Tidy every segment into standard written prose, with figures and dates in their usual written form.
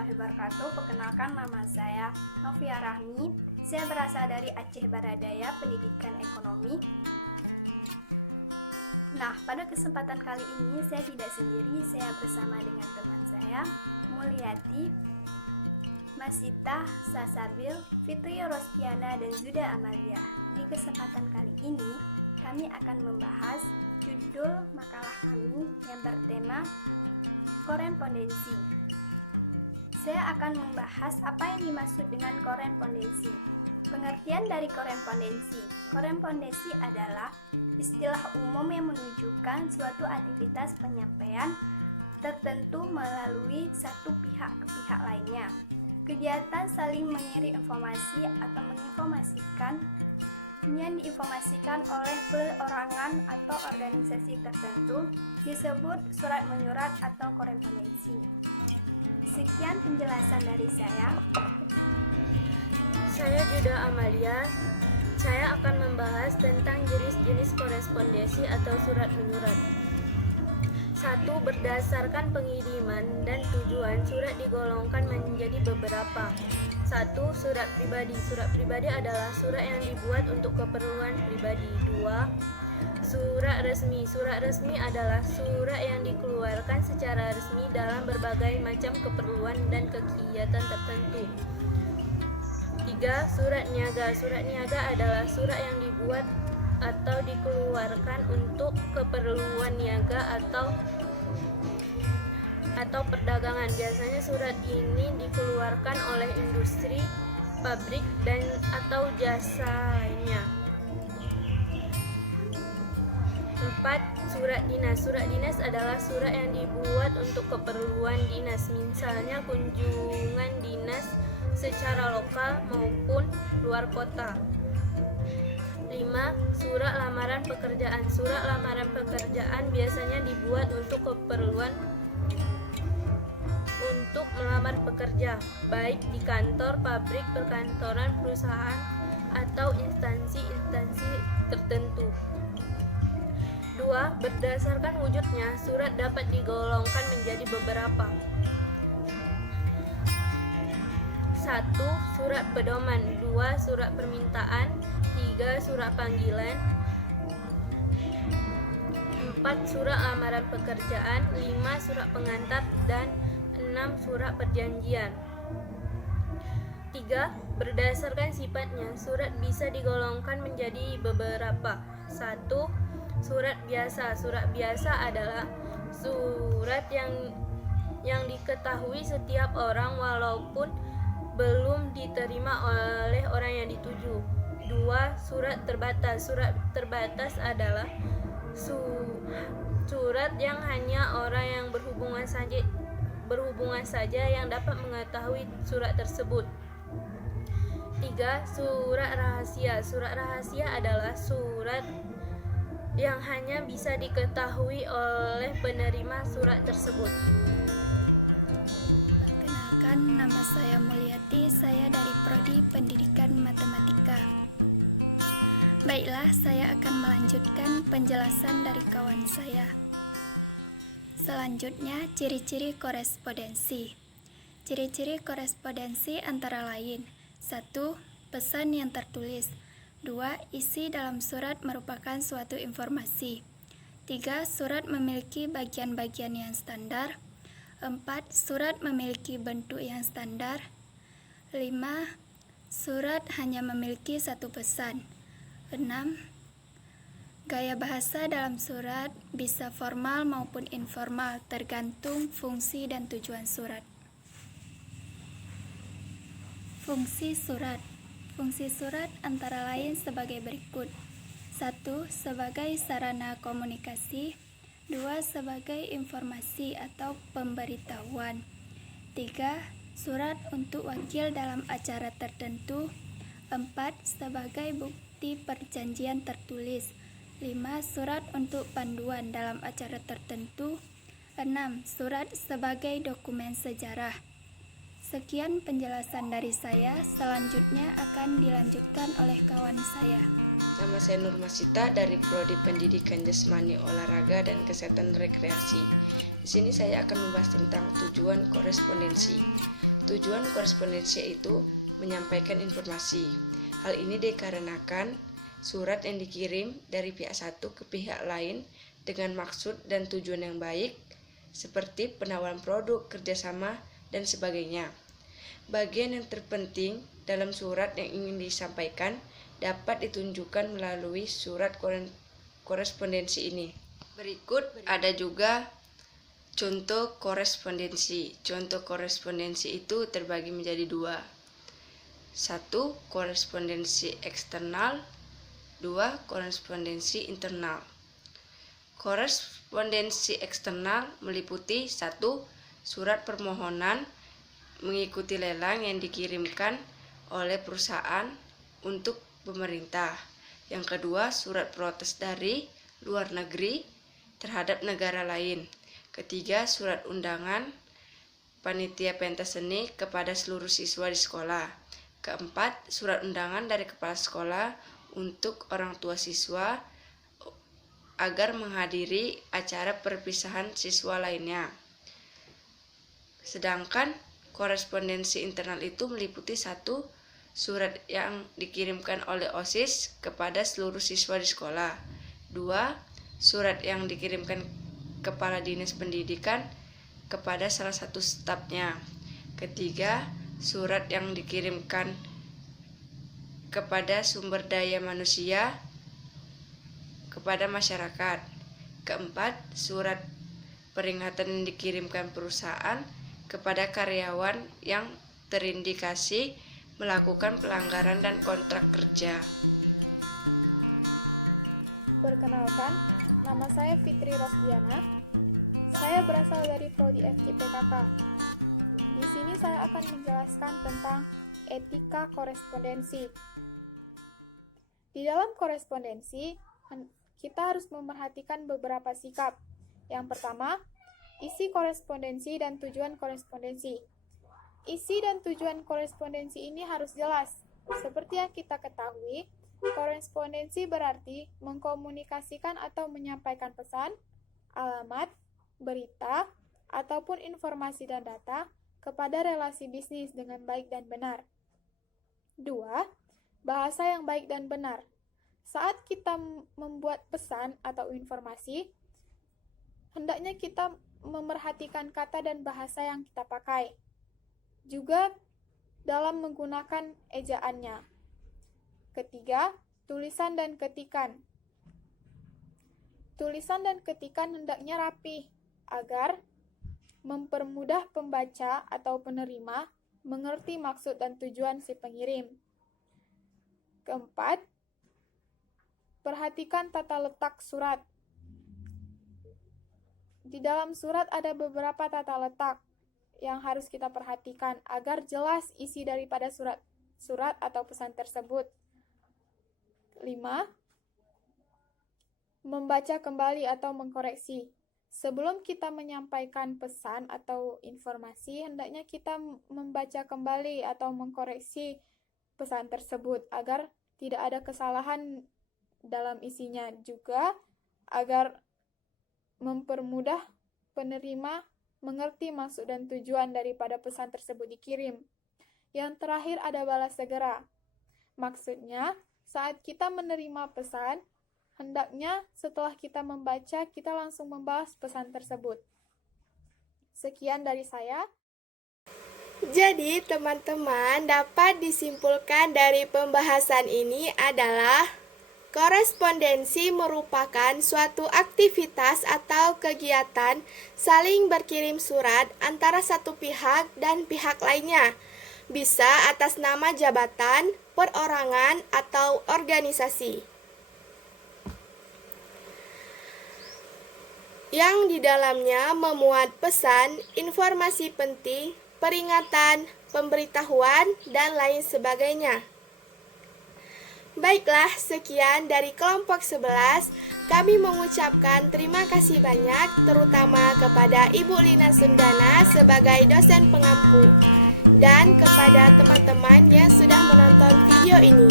warahmatullahi wabarakatuh. Perkenalkan, nama saya Novia Rahmi. Saya berasal dari Aceh Baradaya, Pendidikan Ekonomi. Nah, pada kesempatan kali ini saya tidak sendiri, saya bersama dengan teman saya, Mulyati, Masita, Sasabil, Fitri Rostiana, dan Zuda Amalia. Di kesempatan kali ini, kami akan membahas judul makalah kami yang bertema korespondensi. Saya akan membahas apa yang dimaksud dengan korespondensi. Pengertian dari korespondensi. Korespondensi adalah istilah umum yang menunjukkan suatu aktivitas penyampaian tertentu melalui satu pihak ke pihak lainnya. Kegiatan saling mengirim informasi atau menginformasikan yang diinformasikan oleh perorangan atau organisasi tertentu disebut surat menyurat atau korespondensi. Sekian penjelasan dari saya. Saya Zuda Amalia. Saya akan membahas tentang jenis-jenis korespondensi atau surat menyurat. 1. Berdasarkan pengiriman dan tujuan, surat digolongkan menjadi beberapa. 1. Surat pribadi. Surat pribadi adalah surat yang dibuat untuk keperluan pribadi. 2. Surat resmi. Surat resmi adalah surat yang dikeluarkan secara resmi dalam berbagai macam keperluan dan kegiatan tertentu. 3. Surat niaga. Surat niaga adalah surat yang dibuat atau dikeluarkan untuk keperluan niaga atau perdagangan. Biasanya surat ini dikeluarkan oleh industri, pabrik, dan atau jasa lainnya. 4. Surat dinas. Surat dinas adalah surat yang dibuat untuk keperluan dinas, misalnya kunjungan dinas secara lokal maupun luar kota. 5. Surat lamaran pekerjaan. Surat lamaran pekerjaan biasanya dibuat untuk keperluan untuk melamar pekerja, baik di kantor, pabrik, perkantoran, perusahaan, atau instansi-instansi tertentu. 2. Berdasarkan wujudnya, surat dapat digolongkan menjadi beberapa. 1. Surat pedoman. 2. Surat permintaan. 3. Surat panggilan. 4. Surat lamaran pekerjaan. 5. Surat pengantar. Dan 6. Surat perjanjian. 3. Berdasarkan sifatnya, surat bisa digolongkan menjadi beberapa. 1. Surat biasa. Surat biasa adalah surat yang diketahui setiap orang walaupun belum diterima oleh orang yang dituju. 2. Surat terbatas. Surat terbatas adalah surat yang hanya orang yang berhubungan saja yang dapat mengetahui surat tersebut. 3. Surat rahasia. Surat rahasia adalah surat yang hanya bisa diketahui oleh penerima surat tersebut. Perkenalkan, nama saya Mulyati, saya dari Prodi Pendidikan Matematika. Baiklah, saya akan melanjutkan penjelasan dari kawan saya. Selanjutnya, ciri-ciri korespondensi. Ciri-ciri korespondensi antara lain: 1. Pesan yang tertulis. 2. Isi dalam surat merupakan suatu informasi. 3. Surat memiliki bagian-bagian yang standar. 4. Surat memiliki bentuk yang standar. 5. Surat hanya memiliki satu pesan. 6. Gaya bahasa dalam surat bisa formal maupun informal, tergantung fungsi dan tujuan surat. Fungsi surat. Fungsi surat antara lain sebagai berikut. 1. Sebagai sarana komunikasi. 2. Sebagai informasi atau pemberitahuan. 3. Surat untuk wakil dalam acara tertentu. 4. Sebagai bukti perjanjian tertulis. 5. Surat untuk panduan dalam acara tertentu. 6. Surat sebagai dokumen sejarah. Sekian penjelasan dari saya, selanjutnya akan dilanjutkan oleh kawan saya. Nama saya Nur Masita dari Prodi Pendidikan Jasmani, Olahraga, dan Kesehatan Rekreasi. Di sini saya akan membahas tentang tujuan korespondensi. Tujuan korespondensi yaitu menyampaikan informasi. Hal ini dikarenakan surat yang dikirim dari pihak satu ke pihak lain dengan maksud dan tujuan yang baik, seperti penawaran produk, kerjasama, dan sebagainya. Bagian yang terpenting dalam surat yang ingin disampaikan dapat ditunjukkan melalui surat korespondensi ini. Berikut ada juga contoh korespondensi. Contoh korespondensi itu terbagi menjadi dua. 1. Korespondensi eksternal. 2. Korespondensi internal. Korespondensi eksternal meliputi 1. Surat permohonan mengikuti lelang yang dikirimkan oleh perusahaan untuk pemerintah. Yang kedua, surat protes dari luar negeri terhadap negara lain. Ketiga, surat undangan panitia pentas seni kepada seluruh siswa di sekolah. Keempat, surat undangan dari kepala sekolah untuk orang tua siswa agar menghadiri acara perpisahan siswa lainnya. Sedangkan korespondensi internal itu meliputi 1. Surat yang dikirimkan oleh OSIS kepada seluruh siswa di sekolah. 2. Surat yang dikirimkan kepala dinas pendidikan kepada salah satu stafnya. Ketiga, surat yang dikirimkan kepada sumber daya manusia kepada masyarakat. Keempat, surat peringatan yang dikirimkan perusahaan kepada karyawan yang terindikasi melakukan pelanggaran dan kontrak kerja. Perkenalkan, nama saya Fitri Rosdiana. Saya berasal dari Prodi FKIP-PKK. Di sini saya akan menjelaskan tentang etika korespondensi. Di dalam korespondensi, kita harus memperhatikan beberapa sikap. Yang pertama, isi korespondensi dan tujuan korespondensi. Isi dan tujuan korespondensi ini harus jelas. Seperti yang kita ketahui, korespondensi berarti mengkomunikasikan atau menyampaikan pesan, alamat, berita, ataupun informasi dan data kepada relasi bisnis dengan baik dan benar. 2. Bahasa yang baik dan benar. Saat kita membuat pesan atau informasi, hendaknya kita memerhatikan kata dan bahasa yang kita pakai. Juga dalam menggunakan ejaannya. Ketiga, tulisan dan ketikan. Tulisan dan ketikan hendaknya rapi agar mempermudah pembaca atau penerima mengerti maksud dan tujuan si pengirim. Keempat, perhatikan tata letak surat. Di dalam surat ada beberapa tata letak yang harus kita perhatikan agar jelas isi daripada surat atau pesan tersebut. 5. Membaca kembali atau mengkoreksi. Sebelum kita menyampaikan pesan atau informasi, hendaknya kita membaca kembali atau mengkoreksi pesan tersebut agar tidak ada kesalahan dalam isinya, juga agar mempermudah penerima mengerti maksud dan tujuan daripada pesan tersebut dikirim. Yang terakhir ada balas segera. Maksudnya, saat kita menerima pesan, hendaknya setelah kita membaca, kita langsung membalas pesan tersebut. Sekian dari saya. Jadi, teman-teman, dapat disimpulkan dari pembahasan ini adalah korespondensi merupakan suatu aktivitas atau kegiatan saling berkirim surat antara satu pihak dan pihak lainnya. Bisa atas nama jabatan, perorangan, atau organisasi. Yang di dalamnya memuat pesan, informasi penting, peringatan, pemberitahuan, dan lain sebagainya. Baiklah, sekian dari kelompok 11. Kami mengucapkan terima kasih banyak, terutama kepada Ibu Lina Sundana sebagai dosen pengampu, dan kepada teman-teman yang sudah menonton video ini.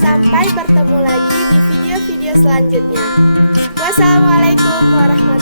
Sampai bertemu lagi di video-video selanjutnya. Wassalamualaikum warahmatullahi wabarakatuh.